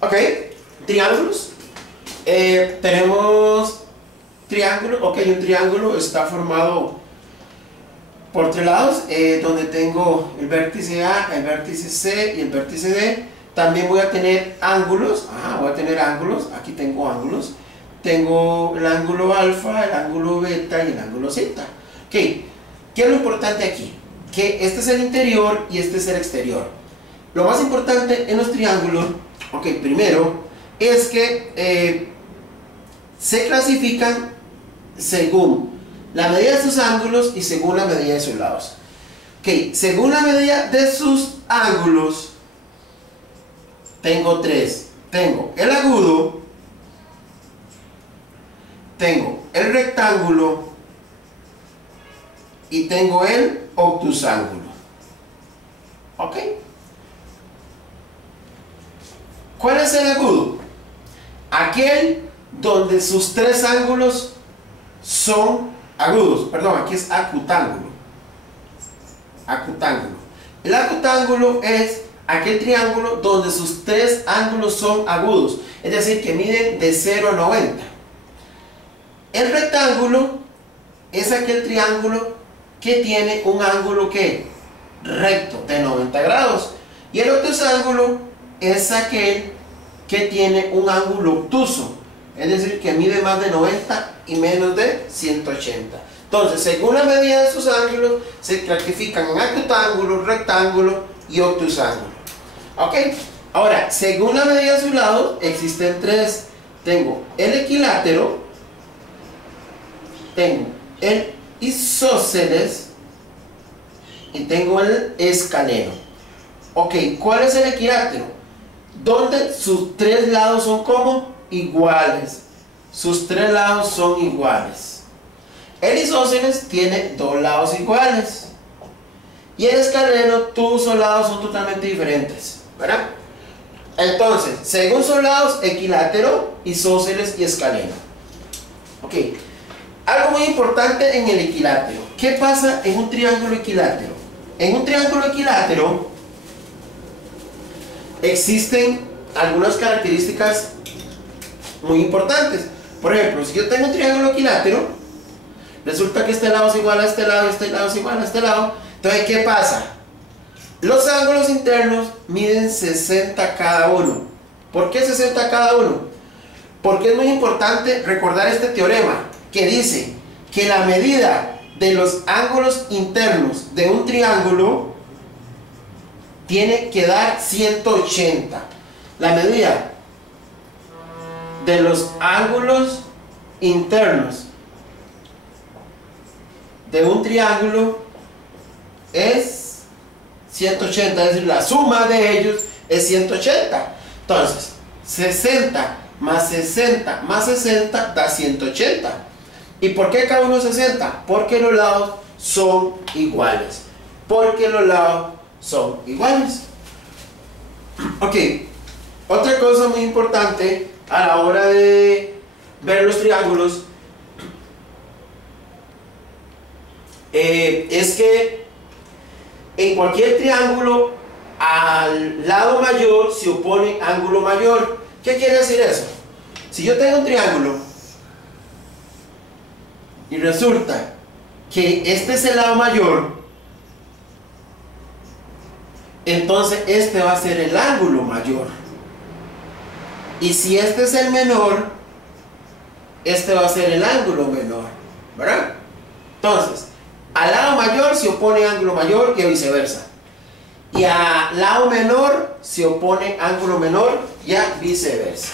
Ok, triángulos. Tenemos triángulo. Ok, un triángulo está formado por tres lados, donde tengo el vértice A, el vértice C y el vértice D. También voy a tener ángulos. Voy a tener ángulos. Aquí tengo ángulos. Tengo el ángulo alfa, el ángulo beta y el ángulo zeta. Ok, ¿qué es lo importante aquí? Que este es el interior y este es el exterior. Lo más importante en los triángulos, ok, primero, es que se clasifican según la medida de sus ángulos y según la medida de sus lados. Ok, según la medida de sus ángulos, tengo tres. Tengo el agudo, tengo el rectángulo y tengo el obtusángulo. ¿Ok? ¿Cuál es el agudo? Aquel donde sus tres ángulos son agudos. Perdón, aquí es acutángulo. Acutángulo. El acutángulo es aquel triángulo donde sus tres ángulos son agudos. Es decir, que miden de 0 a 90. El rectángulo es aquel triángulo que tiene un ángulo que recto de 90 grados. Y el obtusángulo es aquel que tiene un ángulo obtuso, es decir, que mide más de 90 y menos de 180. Entonces, según la medida de sus ángulos, se clasifican en acutángulo, rectángulo y obtusángulo. Ok, ahora, según la medida de sus lados, existen tres. Tengo el equilátero, tengo el isósceles y tengo el escaleno. Ok, ¿cuál es el equilátero? Donde sus tres lados son como iguales. Sus tres lados son iguales. El isósceles tiene dos lados iguales. Y el escaleno, tus lados son totalmente diferentes, ¿verdad? Entonces, según sus lados, equilátero, isósceles y escaleno. Ok, algo muy importante en el equilátero. ¿Qué pasa en un triángulo equilátero? En un triángulo equilátero existen algunas características muy importantes. Por ejemplo, si yo tengo un triángulo equilátero, resulta que este lado es igual a este lado y este lado es igual a este lado. Entonces, ¿qué pasa? Los ángulos internos miden 60 cada uno. ¿Por qué 60 cada uno? Porque es muy importante recordar este teorema que dice que la medida de los ángulos internos de un triángulo tiene que dar 180. La medida de los ángulos internos de un triángulo es 180, es decir, la suma de ellos es 180. Entonces, 60 más 60 más 60 da 180. ¿Y por qué cada uno es 60? Porque los lados son iguales. Porque los lados son iguales. Ok, otra cosa muy importante a la hora de ver los triángulos es que en cualquier triángulo al lado mayor se opone ángulo mayor. ¿Qué quiere decir eso? Si yo tengo un triángulo y resulta que este es el lado mayor, entonces este va a ser el ángulo mayor. Y si este es el menor, este va a ser el ángulo menor, ¿verdad? Entonces, al lado mayor se opone ángulo mayor y viceversa. Y al lado menor se opone ángulo menor y viceversa.